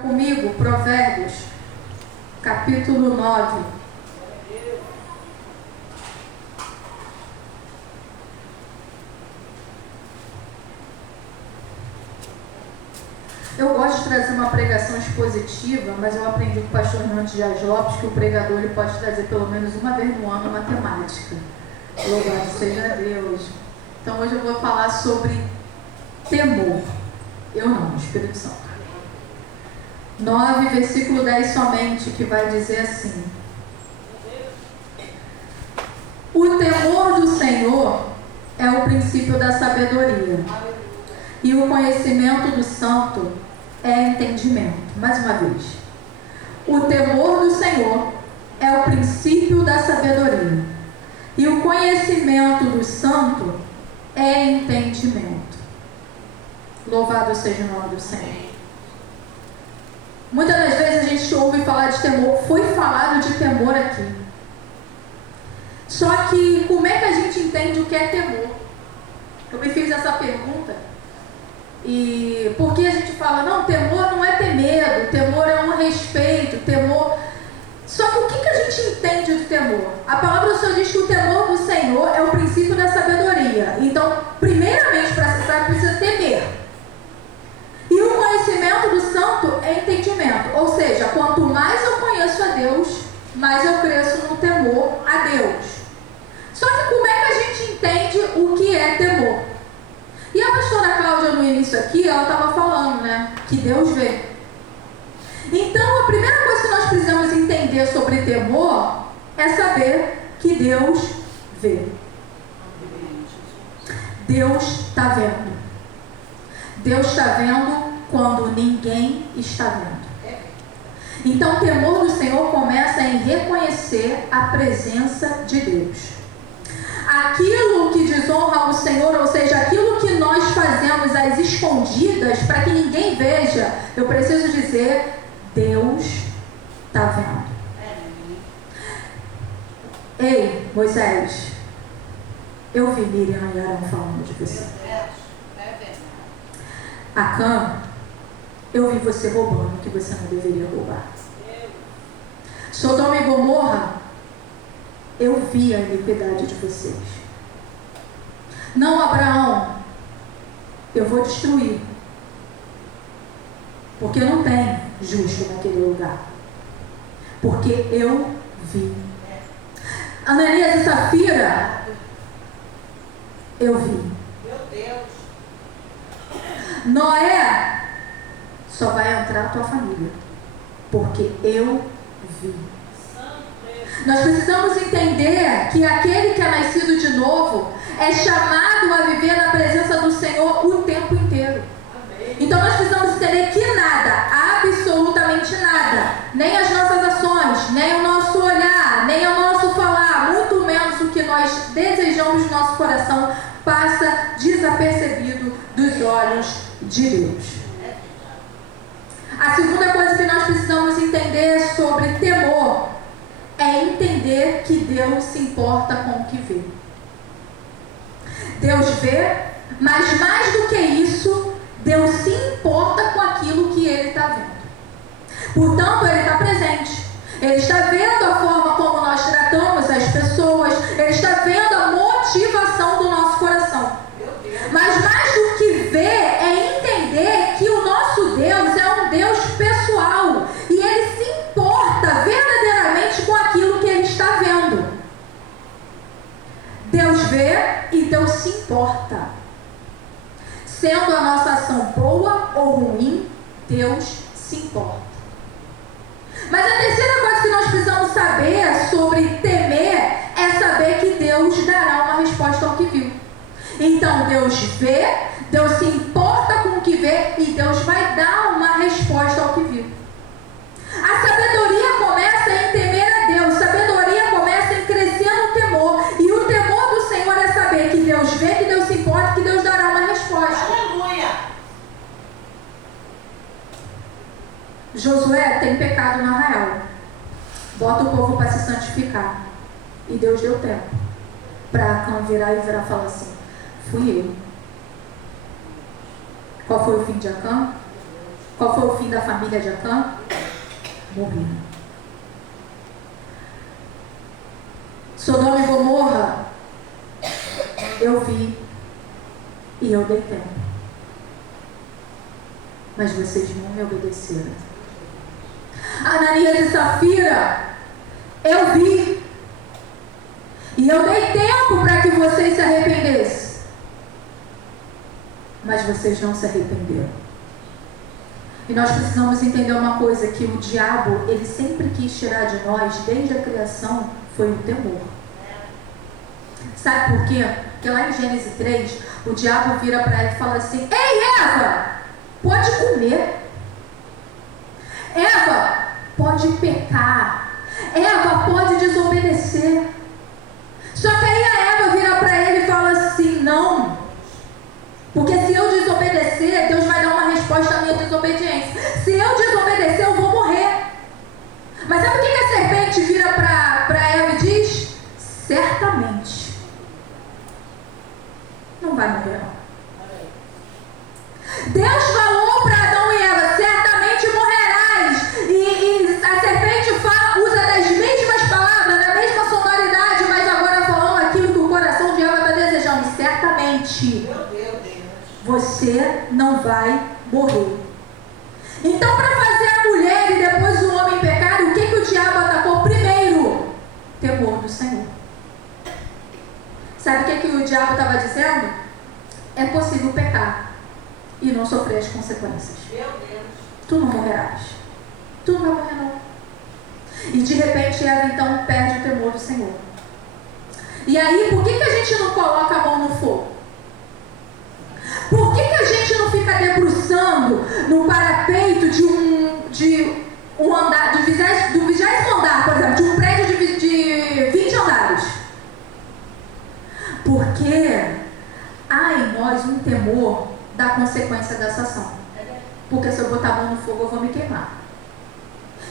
Comigo, Provérbios, capítulo 9. Eu gosto de trazer uma pregação expositiva, mas eu aprendi com o pastor Hernandes Dias Lopes que o pregador ele pode trazer pelo menos uma vez no ano uma temática. Louvado seja Deus. Então hoje eu vou falar sobre temor. Eu não, o Espírito Santo. 9, versículo 10 somente, que vai dizer assim: o temor do Senhor é o princípio da sabedoria, e o conhecimento do santo é entendimento. Mais uma vez. O temor do Senhor é o princípio da sabedoria, e o conhecimento do santo é entendimento. Louvado seja o nome do Senhor. Muitas das vezes a gente ouve falar de temor. Foi falado de temor aqui. Só que como é que a gente entende o que é temor? Eu me fiz essa pergunta. E porque a gente fala, não, temor não é ter medo, temor é um respeito, temor... Só que o que a gente entende do temor? A palavra só diz que o temor do Senhor é o princípio da sabedoria. Então, primeiramente, para acessar, precisa temer. E o conhecimento do santo é entendimento. Ou seja, quanto mais eu conheço a Deus, mais eu cresço no temor a Deus. Só que como é que a gente entende o que é temor? E a pastora Cláudia, no início aqui, ela estava falando, né? Que Deus vê. Então, a primeira coisa que nós precisamos entender sobre temor é saber que Deus vê. Deus está vendo. Deus está vendo quando ninguém está vendo. Então, o temor do Senhor começa em reconhecer a presença de Deus. Aquilo que desonra ao Senhor, ou seja, aquilo que nós fazemos às escondidas, para que ninguém veja, eu preciso dizer, Deus está vendo. Ei, Moisés, eu vi Miriam e Arão falando de você. Acã, eu vi você roubando que você não deveria roubar. Sodoma e Gomorra, eu vi a iniquidade de vocês. Não, Abraão, eu vou destruir, porque não tem justo naquele lugar, porque eu vi. Ananias e Safira, eu vi. Meu Deus. Noé, só vai entrar a tua família, porque eu vi. Nós precisamos entender que aquele que é nascido de novo é chamado a viver na presença do Senhor o tempo inteiro. Então nós precisamos entender que nada, absolutamente nada, nem as nossas ações, nem o nosso olhar, nem o nosso falar, muito menos o que nós desejamos no nosso coração, passa desapercebido dos olhos de Deus. A segunda coisa que nós precisamos entender sobre temor é entender que Deus se importa com o que vê. Deus vê, mas mais do que isso, Deus se importa com aquilo que Ele está vendo. Portanto, Ele está presente. Ele está vendo a forma como nós tratamos as pessoas. Ele está vendo a motivação do nosso coração. Mas mais do que ver é entender que o nosso Deus é um Deus pessoal. E Ele se importa verdadeiramente com aquilo que Ele está vendo. Deus vê e Deus se importa. Sendo a nossa ação boa ou ruim, Deus se importa. Mas a terceira coisa que nós precisamos saber sobre temer é saber que Deus dará uma resposta ao que viu. Então Deus vê, Deus se importa com o que vê e Deus vai dar uma resposta ao que viu. A sabedoria começa em temer a Deus, sabedoria começa em crescer no temor. E o temor do Senhor é saber que Deus vê, que Deus se importa, que Deus dará uma resposta. Aleluia. Josué tem pecado no arraial. Bota o povo para se santificar. E Deus deu tempo para Acã virar e falar assim: fui eu. Qual foi o fim de Acã? Qual foi o fim da família de Acã? Morreu. Sodoma e Gomorra, eu vi e eu dei tempo. Mas vocês não me obedeceram. Ananias e Safira, eu vi e eu dei tempo para que vocês se arrependessem. Mas vocês não se arrependeram. E nós precisamos entender uma coisa, que o diabo, ele sempre quis tirar de nós, desde a criação, foi o temor. Sabe por quê? Porque lá em Gênesis 3, o diabo vira para ela e fala assim: ei, Eva, pode comer. Eva, pode pecar. Eva, pode desobedecer. Só que aí a Eva vira para ele e fala assim: não. Porque se eu desobedecer, Deus vai dar uma resposta à minha desobediência. Se eu desobedecer, eu vou morrer. Mas sabe o que a serpente vira para Eva e diz? Certamente não vai morrer, não. Deus falou para Adão e Eva: certamente morrerás. E a serpente usa das mesmas palavras, da mesma sonoridade, mas agora falando aquilo que o coração de Eva está desejando. E certamente você não vai morrer. Então, para fazer a mulher e depois o homem pecar, o que o diabo atacou primeiro? Temor do Senhor. Sabe o que o diabo estava dizendo? É possível pecar e não sofrer as consequências. Meu Deus. Tu não morrerás. Tu não vai morrer, não. E de repente Eva então perde o temor do Senhor. E aí, por que a gente não coloca a mão no fogo? Por que a gente não fica debruçando no parapeito de um andar, do 20º andar, por exemplo, de um prédio de 20 andares? Porque há em nós um temor da consequência dessa ação. Porque se eu botar a mão no fogo, eu vou me queimar.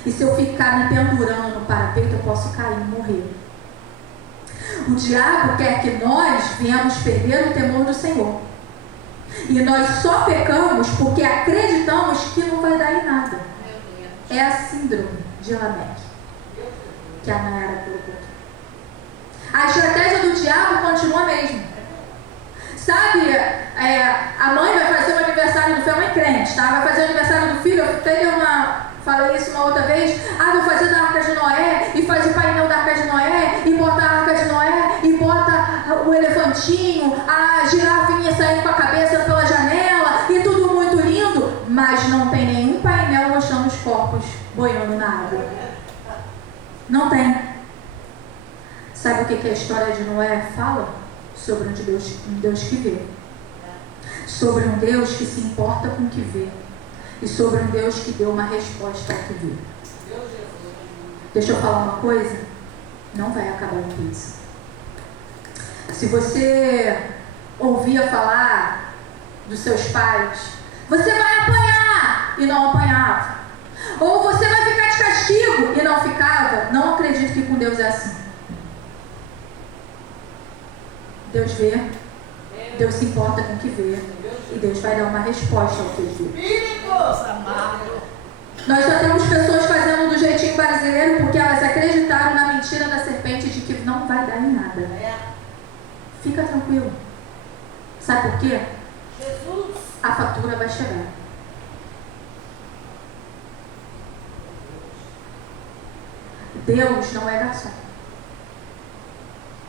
E se eu ficar me pendurando no parapeito, eu posso cair e morrer. O diabo quer que nós venhamos perder o temor do Senhor. E nós só pecamos porque acreditamos que não vai dar em nada. É a síndrome de Lameque, que a Nayara colocou aqui. A estratégia do diabo continua a mesma. Sabe, a mãe vai fazer o aniversário do filho, a mãe crente, tá? Vai fazer o aniversário do filho, eu falei isso uma outra vez. Vou fazer da Arca de Noé, e faz o painel da Arca de Noé, e bota a Arca de Noé, e bota o elefantinho, a girafinha saindo com a cabeça pela janela, e tudo muito lindo, mas não tem nenhum painel mostrando os corpos boiando na água. Não tem. Sabe o que a história de Noé fala? Sobre um Deus que vê. Sobre um Deus que se importa com o que vê. E sobre um Deus que deu uma resposta ao que vê. Deixa eu falar uma coisa. Não vai acabar em pizza. Se você ouvia falar dos seus pais, você vai apanhar e não apanhava. Ou você vai ficar de castigo e não ficava. Não acredito que com Deus é assim. Deus vê, Deus se importa com o que vê, e Deus vai dar uma resposta ao que vê. Nós só temos pessoas fazendo do jeitinho brasileiro porque elas acreditaram na mentira da serpente de que não vai dar em nada. Fica tranquilo. Sabe por quê? A fatura vai chegar. Deus não é garçom.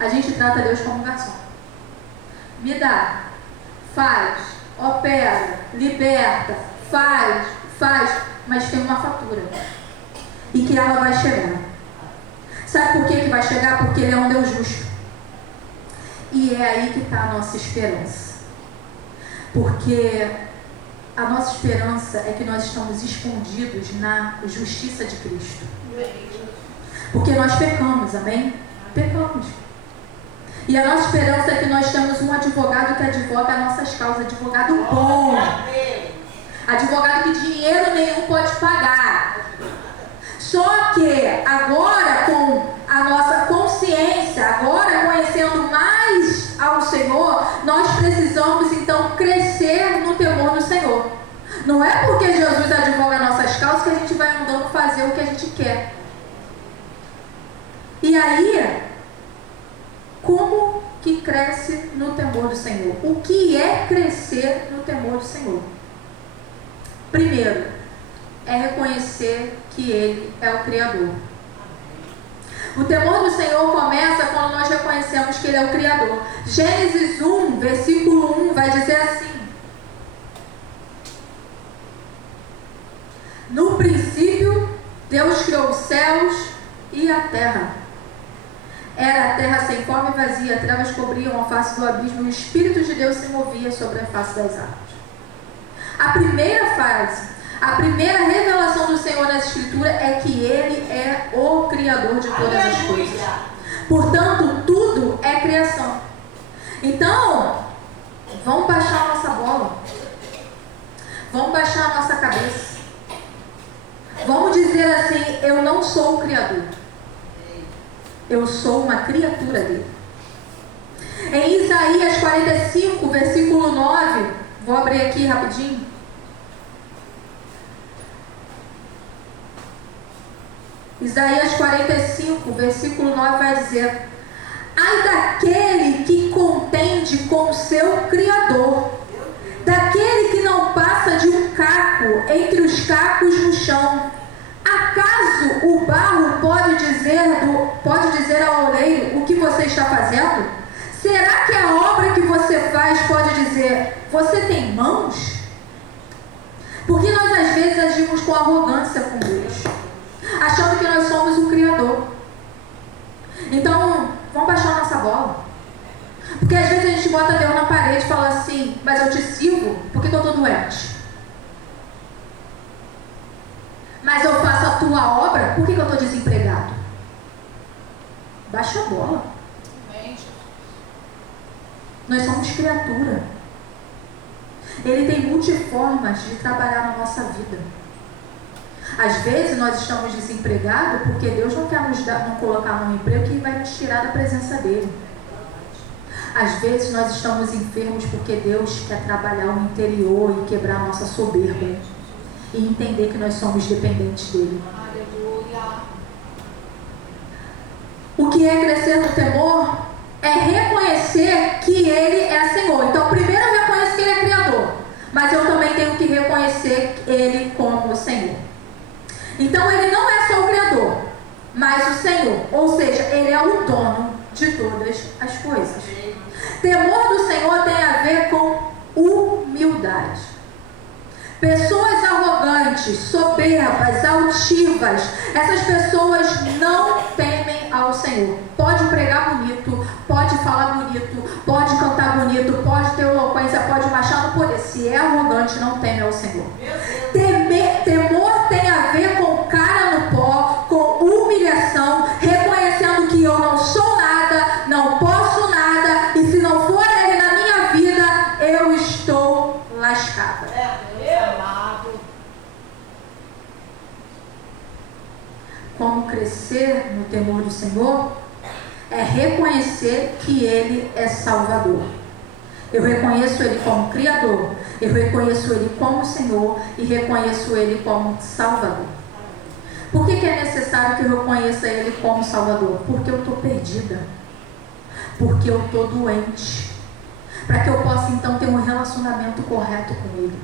A gente trata Deus como garçom. Me dá, faz, opera, liberta, faz, mas tem uma fatura. E que ela vai chegar. Sabe por que vai chegar? Porque Ele é um Deus justo. E é aí que está a nossa esperança. Porque a nossa esperança é que nós estamos escondidos na justiça de Cristo. Porque nós pecamos, amém? Pecamos. E a nossa esperança é que nós temos um advogado que advoga as nossas causas, advogado bom, advogado que dinheiro nenhum pode pagar. Só que agora, com a nossa consciência, agora conhecendo mais ao Senhor, nós precisamos então crescer no temor do Senhor. Não Não é porque Jesus advoga nossas causas que a gente vai andando fazer o que a gente quer. E aí, como que cresce no temor do Senhor? O que é crescer no temor do Senhor? Primeiro, é reconhecer que Ele é o Criador. O temor do Senhor começa quando nós reconhecemos que Ele é o Criador. Gênesis 1, versículo 1 vai dizer assim: no princípio, Deus criou os céus e a terra. Era a terra sem forma e vazia, trevas cobriam a face do abismo e o Espírito de Deus se movia sobre a face das águas. A primeira fase, a primeira revelação do Senhor na Escritura é que Ele é o Criador de todas as coisas. Portanto, tudo é criação. Então, vamos baixar a nossa bola. Vamos baixar a nossa cabeça. Vamos dizer assim: eu não sou o Criador. Eu sou uma criatura dele. Em Isaías 45, versículo 9, vou abrir aqui rapidinho. Isaías 45, versículo 9 vai dizer: ai daquele que contende com o seu Criador, daquele que não passa de um caco entre os cacos no chão. Acaso o barro pode dizer ao oleiro o que você está fazendo? Será que a obra que você faz pode dizer: você tem mãos? Porque nós às vezes agimos com arrogância com Deus, achando que nós somos o Criador. Então, vamos baixar a nossa bola. Porque às vezes a gente bota Deus na parede e fala assim: mas eu te sirvo porque eu estou doente. Mas eu faço a tua obra, por que eu estou desempregado? Baixa a bola. Nós somos criatura. Ele tem multiformas de trabalhar na nossa vida. Às vezes nós estamos desempregados porque Deus não quer não colocar num emprego que vai nos tirar da presença dele. Às vezes nós estamos enfermos porque Deus quer trabalhar o interior e quebrar a nossa soberba e entender que nós somos dependentes dele. O que é crescer no temor é reconhecer que Ele é Senhor. Então, primeiro eu reconheço que Ele é Criador, mas eu também tenho que reconhecer Ele como Senhor. Então, Ele não é só o Criador, mas o Senhor. Ou seja, Ele é o dono de todas as coisas. Temor do Senhor tem a ver com humildade. Pessoas arrogantes, soberbas, altivas, essas pessoas não temem ao Senhor. Pode pregar bonito, pode falar bonito, pode cantar bonito, pode ter eloquência, pode marchar no poder. Se é arrogante, não teme ao Senhor. Temor tem a ver com cara no pó, com humilhação, reconhecendo que eu não sou nada, não posso nada, e se não for Ele na minha vida, eu estou lascada. Como crescer no temor do Senhor é reconhecer que Ele é Salvador. Eu reconheço Ele como Criador, eu reconheço Ele como Senhor e reconheço Ele como Salvador. Por que é necessário que eu reconheça Ele como Salvador? Porque eu estou perdida, porque eu estou doente, para que eu possa então ter um relacionamento correto com Ele.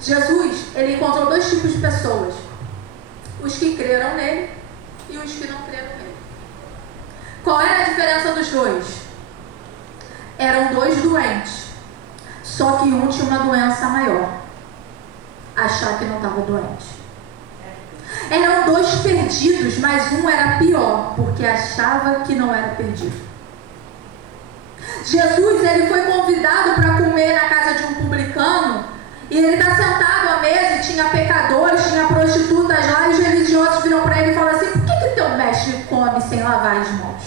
Jesus, Ele encontrou dois tipos de pessoas: os que creram nele e os que não creram nele. Qual era a diferença dos dois? Eram dois doentes, só que um tinha uma doença maior, achar que não estava doente. Eram dois perdidos, mas um era pior, porque achava que não era perdido. Jesus, ele foi convidado para comer na casa de um publicano, e ele está sentado à mesa e tinha pecadores, tinha prostitutas lá, e os religiosos viram para ele e falaram assim: por que teu mestre come sem lavar as mãos?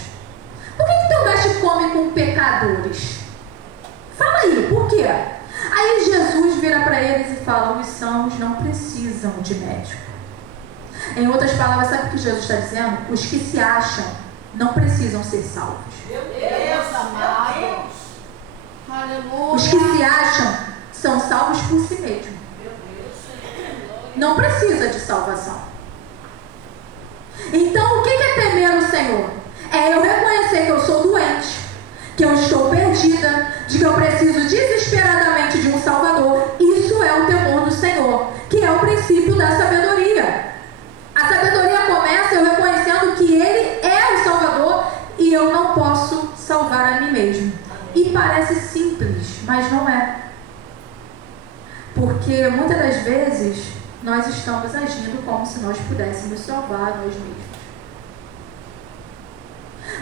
Por que teu mestre come com pecadores? Fala aí, por quê? Aí Jesus vira para eles e fala: os sãos não precisam de médico. Em outras palavras, sabe o que Jesus está dizendo? Os que se acham não precisam ser salvos. Meu Deus, amado. Aleluia. Os que se acham são salvos por si mesmos. não precisa de salvação. Então, o que é temer o Senhor? É eu reconhecer que eu sou doente, que eu estou perdida, de que eu preciso desesperadamente de um Salvador. Isso é o temor do Senhor, que é o princípio da sabedoria. A sabedoria começa eu reconhecendo que Ele é o Salvador e eu não posso salvar a mim mesmo. E parece simples, mas não é. Porque muitas das vezes nós estamos agindo como se nós pudéssemos salvar nós mesmos.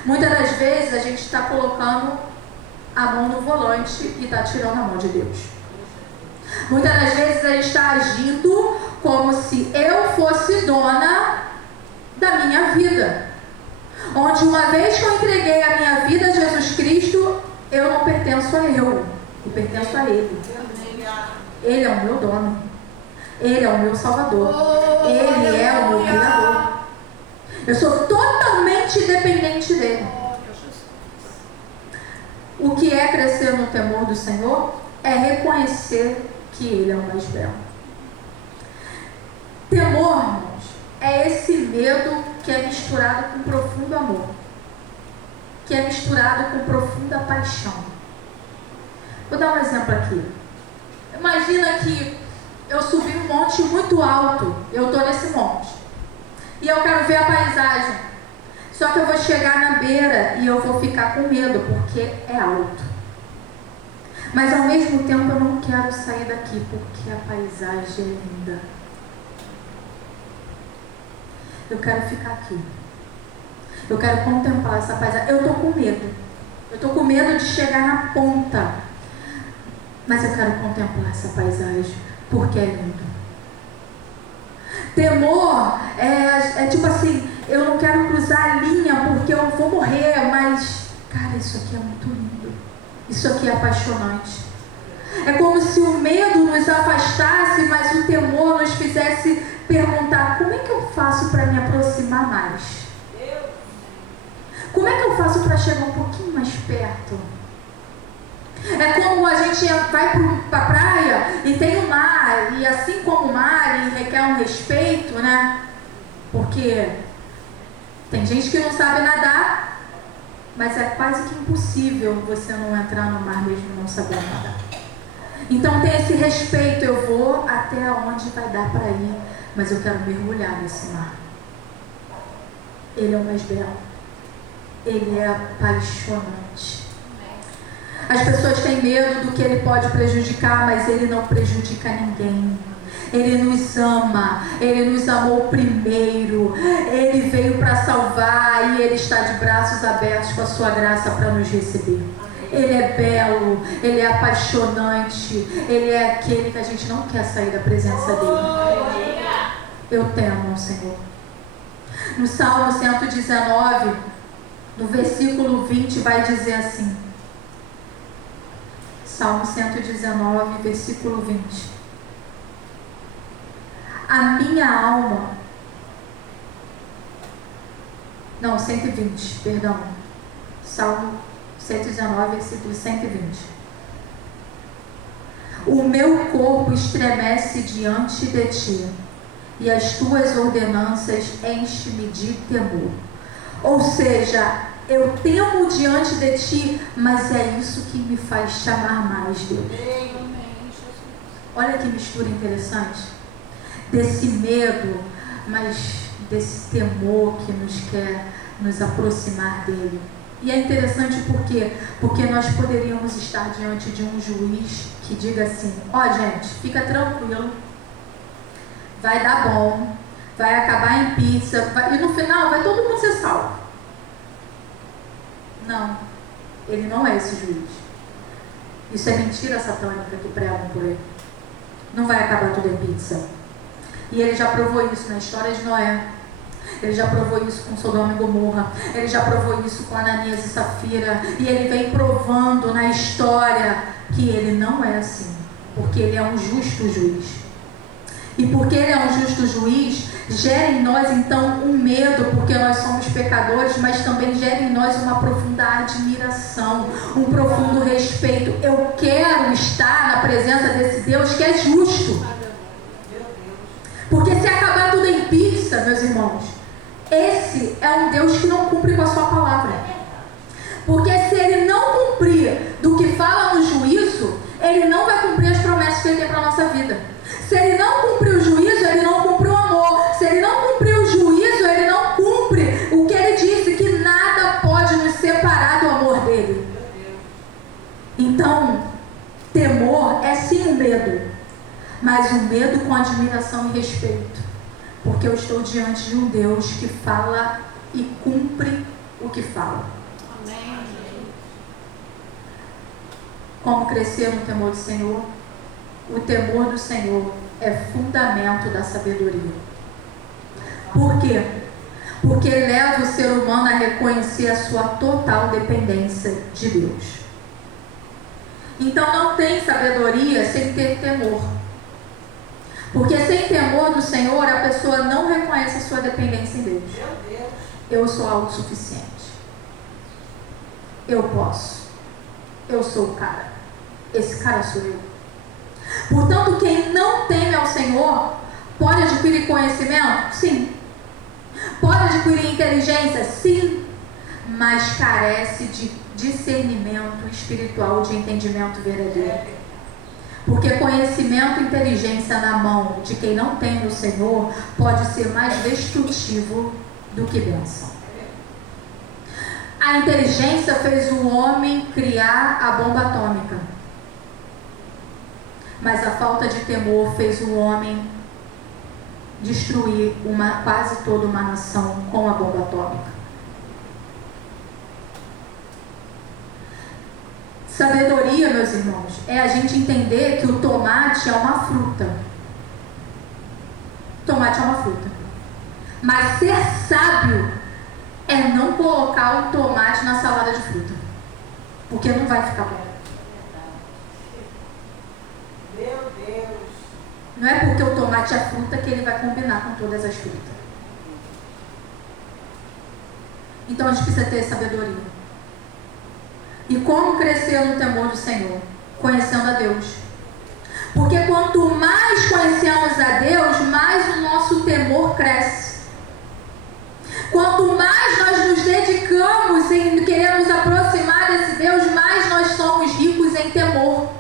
Muitas das vezes a gente está colocando a mão no volante e está tirando a mão de Deus. Muitas das vezes a gente está agindo como se eu fosse dona da minha vida. Onde uma vez que eu entreguei a minha vida a Jesus Cristo, eu não pertenço a eu pertenço a Ele. Ele é o meu dono. Ele é o meu Salvador. Ele é o meu Criador. Eu sou totalmente dependente dele. O que é crescer no temor do Senhor é reconhecer que Ele é o mais belo. Temor, irmãos, é esse medo que é misturado com profundo amor, que é misturado com profunda paixão. Vou dar um exemplo aqui. Imagina que eu subi um monte muito alto, eu estou nesse monte, e eu quero ver a paisagem. Só que eu vou chegar na beira e eu vou ficar com medo, porque é alto. Mas ao mesmo tempo eu não quero sair daqui, porque a paisagem é linda. Eu quero ficar aqui. Eu quero contemplar essa paisagem. Eu estou com medo. Eu estou com medo de chegar na ponta. Mas eu quero contemplar essa paisagem, porque é lindo. Temor é tipo assim, eu não quero cruzar a linha porque eu vou morrer, mas, cara, isso aqui é muito lindo. Isso aqui é apaixonante. É como se o medo nos afastasse, mas o temor nos fizesse perguntar: como é que eu faço para me aproximar mais? Como é que eu faço para chegar um pouquinho mais perto? É como a gente vai para a praia e tem o mar, e assim como o mar, ele requer um respeito, né? Porque tem gente que não sabe nadar, mas é quase que impossível você não entrar no mar mesmo não sabendo nadar. Então tem esse respeito, eu vou até onde vai dar para ir, mas eu quero mergulhar nesse mar. Ele é o mais belo. Ele é apaixonante. As pessoas têm medo do que ele pode prejudicar, mas ele não prejudica ninguém. Ele nos ama, ele nos amou primeiro, ele veio para salvar e ele está de braços abertos com a sua graça para nos receber. Ele é belo, ele é apaixonante, ele é aquele que a gente não quer sair da presença dele. Eu temo ao Senhor. No Salmo 119, no versículo 20, vai dizer assim. Salmo 119, versículo 20. A minha alma... Não, 120, perdão. Salmo 119, versículo 120. O meu corpo estremece diante de ti, e as tuas ordenanças enchem-me de temor. Ou seja, eu temo diante de ti, mas é isso que me faz te amar mais, Deus. Olha que mistura interessante. Desse medo, mas desse temor que nos quer nos aproximar dele. E é interessante por quê? Porque nós poderíamos estar diante de um juiz que diga assim: ó, gente, fica tranquilo, vai dar bom, vai acabar em pizza, e no final vai todo mundo ser salvo. Não, ele não é esse juiz. Isso é mentira satânica que pregam por ele. Não vai acabar tudo em pizza. E ele já provou isso na história de Noé. Ele já provou isso com Sodoma e Gomorra. Ele já provou isso com Ananias e Safira. E ele vem provando na história que ele não é assim. Porque ele é um justo juiz. E porque ele é um justo juiz, gera em nós então um medo, porque nós somos pecadores, mas também gera em nós uma profunda admiração, um profundo respeito. Eu quero estar na presença desse Deus que é justo. Porque se acabar tudo em pizza, meus irmãos, esse é um Deus que não cumpre com a sua palavra. Porque se ele não cumprir do que fala no juízo, ele não vai cumprir as promessas que ele tem para a nossa vida. Se ele não cumprir o juízo, ele não cumpre o amor. Se ele não cumprir o juízo, ele não cumpre o que ele disse, que nada pode nos separar do amor dele. Então, temor é sim um medo, mas um medo com admiração e respeito, porque eu estou diante de um Deus que fala e cumpre o que fala. Amém. Como crescer no temor do Senhor? O temor do Senhor é fundamento da sabedoria. Por quê? Porque leva o ser humano a reconhecer a sua total dependência de Deus. Então não tem sabedoria sem ter temor. Porque sem temor do Senhor, a pessoa não reconhece a sua dependência em Deus. Eu sou autossuficiente. Eu posso. Eu sou o cara. Esse cara sou eu. Portanto, quem não teme ao Senhor pode adquirir conhecimento? Sim. Pode adquirir inteligência? Sim. Mas carece de discernimento espiritual, de entendimento verdadeiro. Porque conhecimento e inteligência na mão de quem não teme o Senhor pode ser mais destrutivo do que bênção. A inteligência fez o homem criar a bomba atômica. Mas a falta de temor fez o homem destruir quase toda uma nação com a bomba atômica. Sabedoria, meus irmãos, é a gente entender que o tomate é uma fruta. Tomate é uma fruta. Mas ser sábio é não colocar o tomate na salada de fruta, porque não vai ficar bom. Meu Deus. Não é porque o tomate é fruta que ele vai combinar com todas as frutas. Então a gente precisa ter sabedoria. E como crescer no temor do Senhor? Conhecendo a Deus. Porque quanto mais conhecemos a Deus, mais o nosso temor cresce. Quanto mais nós nos dedicamos em querer nos aproximar desse Deus, mais nós somos ricos em temor.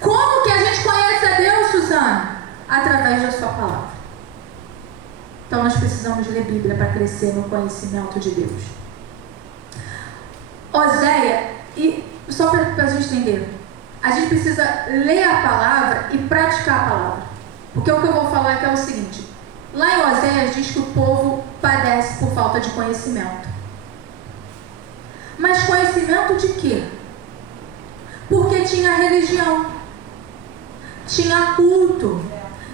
Como que a gente conhece a Deus, Suzana? Através da sua palavra. Então nós precisamos ler Bíblia para crescer no conhecimento de Deus. Oséia, e só para a gente entender, a gente precisa ler a palavra e praticar a palavra. Porque o que eu vou falar aqui é o seguinte: lá em Oséias diz que o povo padece por falta de conhecimento. Mas conhecimento de quê? Porque tinha religião, tinha culto,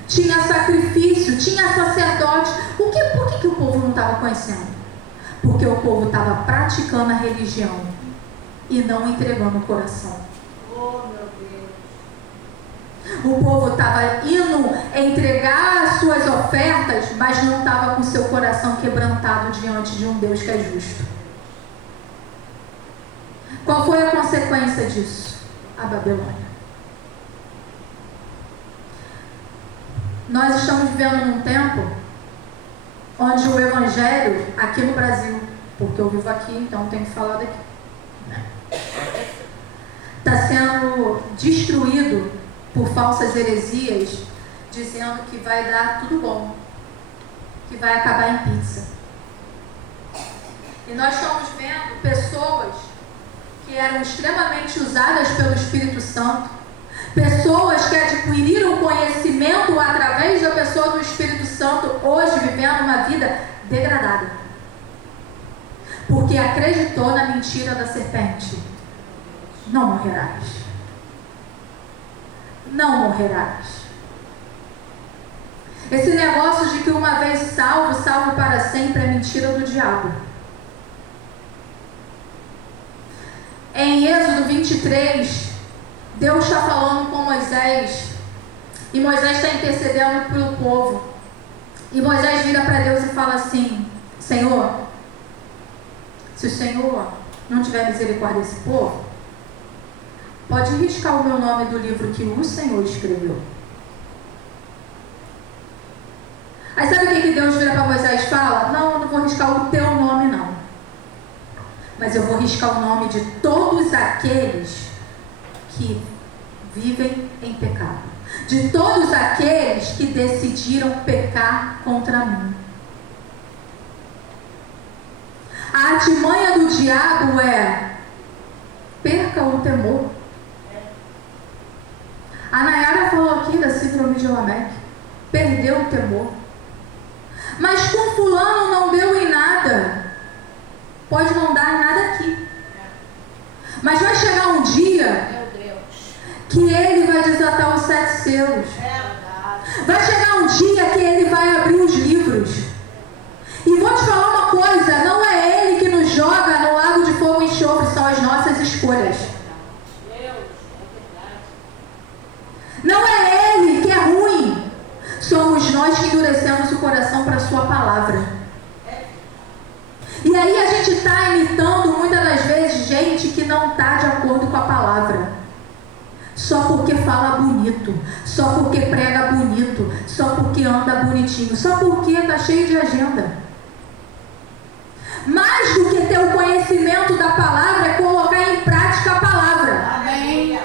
tinha sacrifício, tinha sacerdote. Por que o povo não estava conhecendo? Porque o povo estava praticando a religião e não entregando o coração. Oh, meu Deus. O povo estava indo entregar as suas ofertas, mas não estava com seu coração quebrantado diante de um Deus que é justo. Qual foi a consequência disso? A Babilônia. Nós estamos vivendo num tempo onde o Evangelho, aqui no Brasil, porque eu vivo aqui, então tenho que falar daqui, está sendo destruído por falsas heresias, dizendo que vai dar tudo bom, que vai acabar em pizza. E nós estamos vendo pessoas que eram extremamente usadas pelo Espírito Santo, pessoas que adquiriram conhecimento através da pessoa do Espírito Santo, hoje vivendo uma vida degradada. Porque acreditou na mentira da serpente. Não morrerás. Não morrerás. Esse negócio de que uma vez salvo, salvo para sempre é mentira do diabo. Em Êxodo 23, Deus está falando com Moisés, e Moisés está intercedendo pelo povo, e Moisés vira para Deus e fala assim: Senhor, se o Senhor não tiver misericórdia desse povo, pode riscar o meu nome do livro que o Senhor escreveu. Aí sabe o que Deus vira para Moisés e fala? Não, eu não vou riscar o teu nome não. Mas eu vou riscar o nome de todos aqueles que vivem em pecado. De todos aqueles que decidiram pecar contra mim. A artimanha do diabo é: perca o temor. A Nayara falou aqui da síndrome de Lameque. Perdeu o temor. Mas com fulano não deu em nada. Pode não dar em nada aqui. Mas vai chegar um dia que ele vai desatar os 7 selos. Vai chegar um dia que ele vai abrir os livros. E vou te falar uma coisa, não é ele que nos joga no lago de fogo e enxofre, são as nossas escolhas. Não é ele que é ruim, somos nós que endurecemos o coração para a sua palavra. E aí a gente está imitando muitas das vezes gente que não está de acordo com a palavra. Só porque fala bonito, só porque prega bonito, só porque anda bonitinho, só porque está cheio de agenda. Mais do que ter o conhecimento da palavra é colocar em prática a palavra. Amém.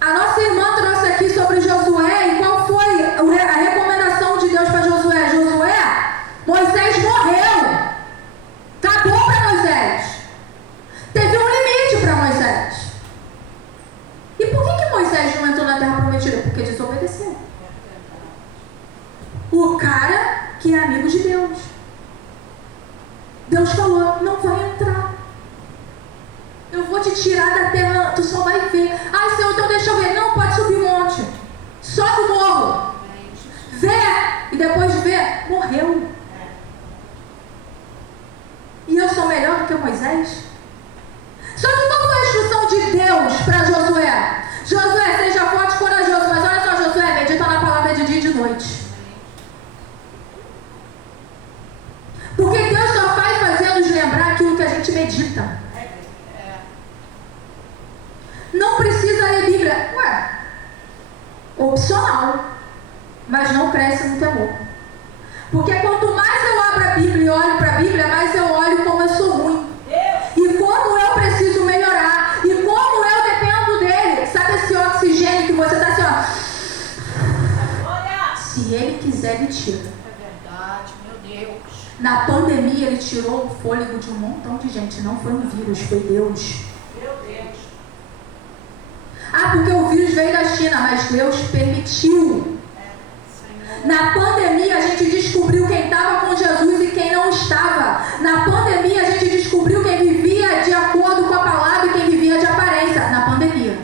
A nossa irmã trouxe aqui sobre Josué, e qual foi a recomendação de Deus para Josué? Josué, Moisés morreu. Acabou para Moisés. Teve um limite para Moisés. E por que Moisés não entrou na terra prometida? Porque desobedeceu. O cara que é amigo de Deus. Deus falou: não vai entrar. Eu vou te tirar da terra, tu só vai ver. Ai, Senhor, então deixa eu ver. Não, pode subir o monte. Sobe o morro. Vê. E depois de ver, morreu. E eu sou melhor do que Moisés? Só que qual foi a instrução de Deus para Josué? Josué, seja forte e corajoso. Mas olha só, Josué, medita na palavra de dia e de noite. Porque Deus só faz fazer-nos lembrar aquilo que a gente medita. Não precisa ler Bíblia. Ué, opcional. Mas não cresce no temor. Porque quanto mais eu abro a Bíblia e olho para a Bíblia, mais eu olho como eu sou ruim. E como eu preciso melhorar. E como eu dependo dele. Sabe esse oxigênio que você está assim, ó. Se ele quiser, ele tira. É verdade, meu Deus. Na pandemia, ele tirou o fôlego de um montão de gente. Não foi um vírus, foi Deus. Meu Deus. Ah, porque o vírus veio da China, mas Deus permitiu. Na pandemia, a gente descobriu quem estava com Jesus e quem não estava. Na pandemia, a gente descobriu quem vivia de acordo com a palavra e quem vivia de aparência. Na pandemia.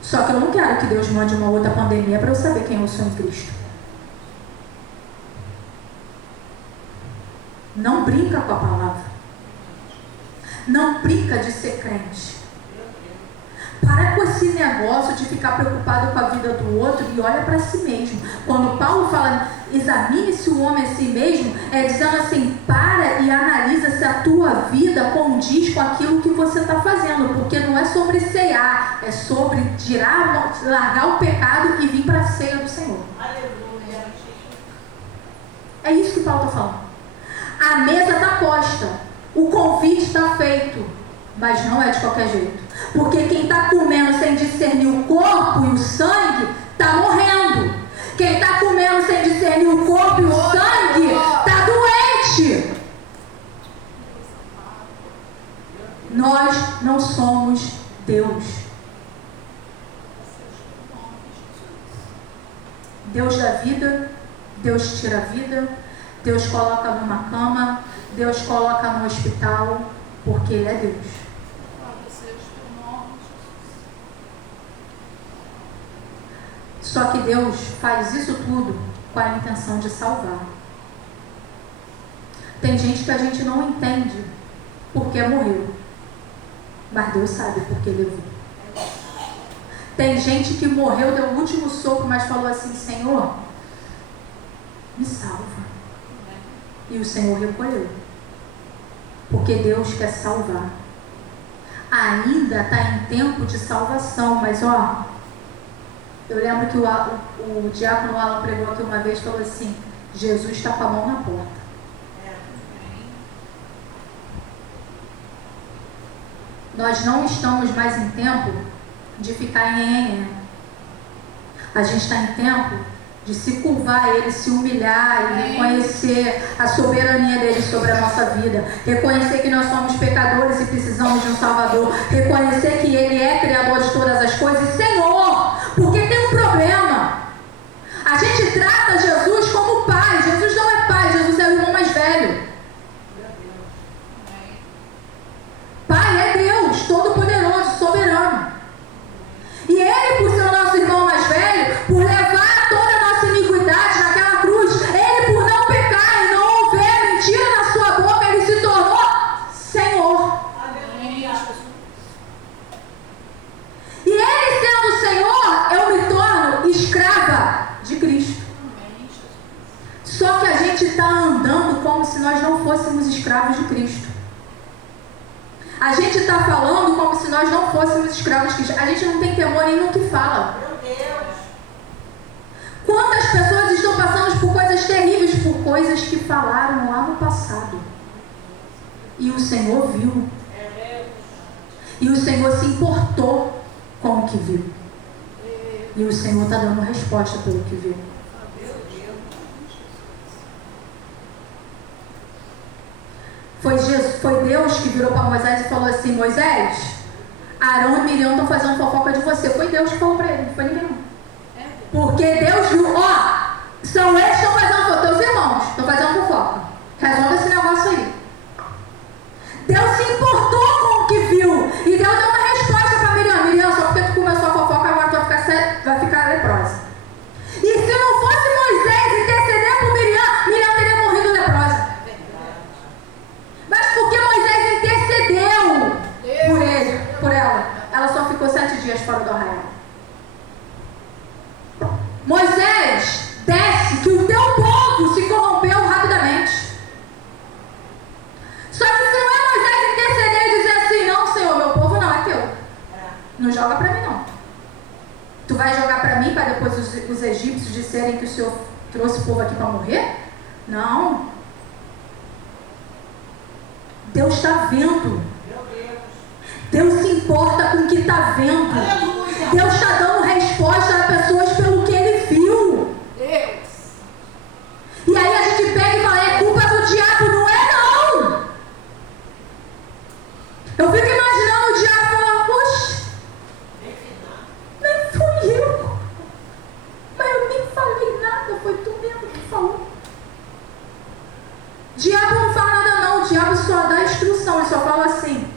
Só que eu não quero que Deus mande uma outra pandemia para eu saber quem eu sou em Cristo. Não brinca com a palavra. Não brinca de ser crente. Para com esse negócio de ficar preocupado com a vida do outro e olha para si mesmo. Quando Paulo fala, examine-se o homem a si mesmo, é dizendo assim, para e analisa se a tua vida condiz com aquilo que você está fazendo. Porque não é sobre ceiar, é sobre largar o pecado e vir para a ceia do Senhor. Aleluia. É isso que Paulo está falando. A mesa está posta, o convite está feito, mas não é de qualquer jeito. Porque quem está comendo sem discernir o corpo e o sangue, está morrendo. Quem está comendo sem discernir o corpo e o sangue, está doente. Nós não somos Deus. Deus dá vida, Deus tira a vida, Deus coloca numa cama, Deus coloca no hospital, porque Ele é Deus. Só que Deus faz isso tudo com a intenção de salvar. Tem gente que a gente não entende porque morreu, mas Deus sabe porque levou. Tem gente que morreu, deu o último sopro, mas falou assim, Senhor, me salva. E o Senhor recolheu. Porque Deus quer salvar. Ainda está em tempo de salvação, mas Eu lembro que o diácono Alan pregou aqui uma vez e falou assim: Jesus está com a mão na porta. Nós não estamos mais em tempo de ficar em. A gente está em tempo de se curvar a Ele, se humilhar e reconhecer a soberania dEle sobre a nossa vida. Reconhecer que nós somos pecadores e precisamos de um Salvador. Reconhecer que Ele é Criador de todas as coisas. E, Senhor, porque tem um problema. A gente trata Jesus como pai. Jesus não é pai, Jesus é o irmão mais velho. Pai é Deus, todo-poderoso, soberano. E Ele, por ser o nosso irmão mais velho, por levar toda a nossa iniquidade naquela cruz, Ele, por não pecar e não houver mentira na sua boca, Ele se tornou Senhor. E Ele sendo Senhor, eu me torno escrava de Cristo. Só que a gente está andando como se nós não fôssemos escravos de Cristo. A gente está falando como se nós não fôssemos escravos de Cristo. A gente não tem temor nem no que fala. Meu Deus. Quantas pessoas estão passando por coisas terríveis, por coisas que falaram lá no passado. E o Senhor viu. E o Senhor se importou com o que viu. E o Senhor está dando resposta pelo que viu. Foi Deus que virou para Moisés e falou assim: Moisés, Arão e Miriam estão fazendo fofoca de você. Foi Deus que falou para ele, não foi ninguém não. Porque Deus viu, são eles que estão fazendo fofoca, teus irmãos estão fazendo fofoca. Resolve esse negócio aí. Deus se importou com o que viu. E Deus deu uma resposta para Miriam: Miriam, só porque tu começou a fofoca, agora tu vai ficar leprosa. E se não fosse Moisés interceder por Miriam, Miriam teria morrido leprosa. Mas porque Moisés intercedeu por ela só ficou 7 dias fora do arraial. Moisés, desce, que o teu povo se corrompeu rapidamente. Só que se não é Moisés interceder e dizer assim: não, Senhor, meu povo não é teu. Não joga para mim não. Tu vai jogar para mim para depois os egípcios disserem que o Senhor trouxe o povo aqui para morrer? Não. Deus está vendo. Deus se importa com o que está vendo. Aleluia. Deus está dando resposta a pessoas pelo que Ele viu. Deus. E aí a gente pega e fala: é culpa do diabo. Não é não. Eu fico imaginando o diabo falando: poxa, nem fui eu. Mas eu nem falei nada. Foi tu mesmo que falou. Diabo não fala nada não. O diabo só dá instrução. Ele só fala assim: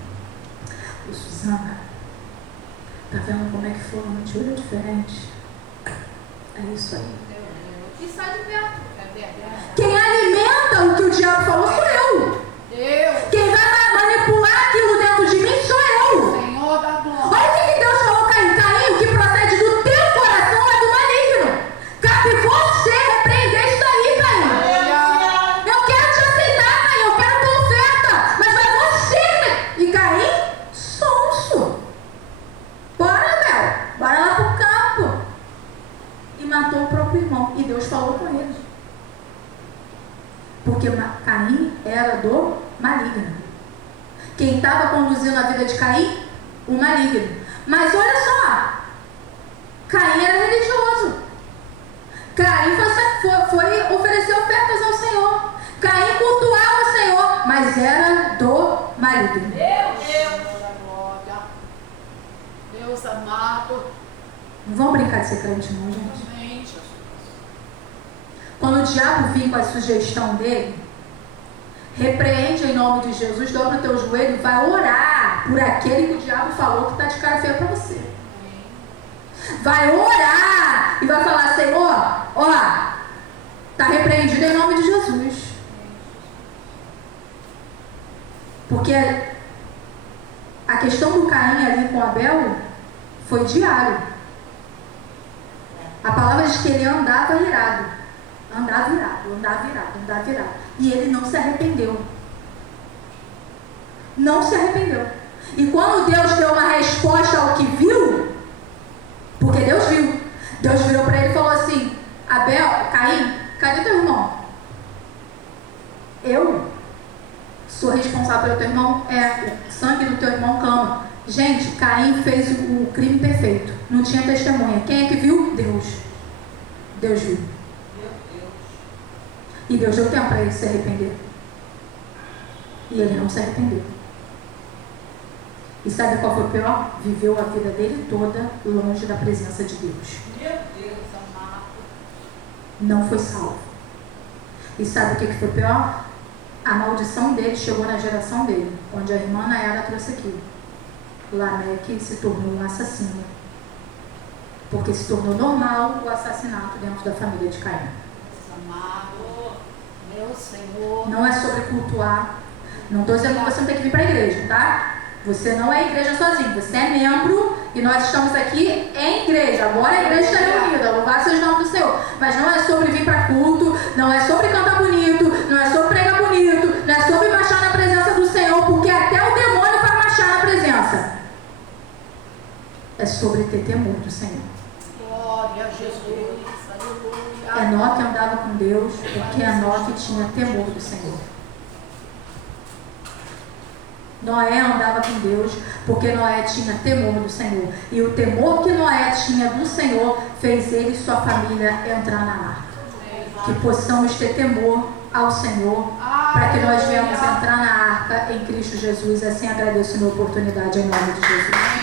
ô Suzana, tá vendo como é que foi? Uma tira diferente. É isso aí. E sai de perto. É verdade. Quem alimenta o que o diabo falou sou eu. Deus. Quem vai manipular aquilo dentro de mim sou eu. Senhor da glória. Olha o que Deus falou, Caim. Caim, o que procede do teu coração é do maligno. Cabe você repreender isso aí, Caim. Eu quero te aceitar, Caim. Eu quero tua oferta. Mas vai você. E Caim, sonso. Bora, Bel. Bora lá pro campo. E matou o próprio irmão. E Deus falou com ele. Porque Caim era do maligno. Quem estava conduzindo a vida de Caim? O maligno. Mas olha só, Caim era religioso. Caim foi oferecer ofertas ao Senhor. Caim cultuava o Senhor, mas era do maligno. Deus da glória. Deus amado. Não vamos brincar de ser crente não, gente. Amém, Jesus. Quando o diabo vir com a sugestão dele, repreende em nome de Jesus, dobra o teu joelho e vai orar por aquele que o diabo falou que está de cara feia para você. Vai orar e vai falar: Senhor, está repreendido em nome de Jesus. Porque a questão do Caim ali com Abel foi diário. A palavra diz que ele andava irado. Andava virado. E ele não se arrependeu. Não se arrependeu. E quando Deus deu uma resposta ao que viu, porque Deus viu, Deus virou para ele e falou assim: Caim, cadê teu irmão? Eu sou responsável pelo teu irmão, o sangue do teu irmão clama. Gente, Caim fez o crime perfeito, não tinha testemunha. Quem é que viu? Deus. Deus viu. E Deus deu tempo para ele se arrepender. E ele não se arrependeu. E sabe qual foi o pior? Viveu a vida dele toda longe da presença de Deus. Meu Deus amado. Não foi salvo. E sabe o que foi pior? A maldição dele chegou na geração dele, onde a irmã Nayara trouxe aqui. Lameque se tornou um assassino. Porque se tornou normal o assassinato dentro da família de Caim. Amado, meu Senhor. Não é sobre cultuar. Não estou dizendo que você não tem que vir para a igreja, tá? Você não é igreja sozinho, você é membro e nós estamos aqui em igreja. Agora a igreja está reunida, louvado seja o nome do Senhor. Mas não é sobre vir para culto, não é sobre cantar bonito, não é sobre pregar bonito, não é sobre marchar na presença do Senhor, porque até o demônio vai marchar na presença. É sobre ter temor do Senhor. Glória a Jesus. Aleluia. Enoque andava com Deus porque Enoque tinha temor do Senhor. Noé andava com Deus porque Noé tinha temor do Senhor. E o temor que Noé tinha do Senhor fez ele e sua família entrar na arca. Que possamos ter temor ao Senhor para que nós venhamos entrar na arca em Cristo Jesus. Assim agradeço a minha oportunidade em nome de Jesus.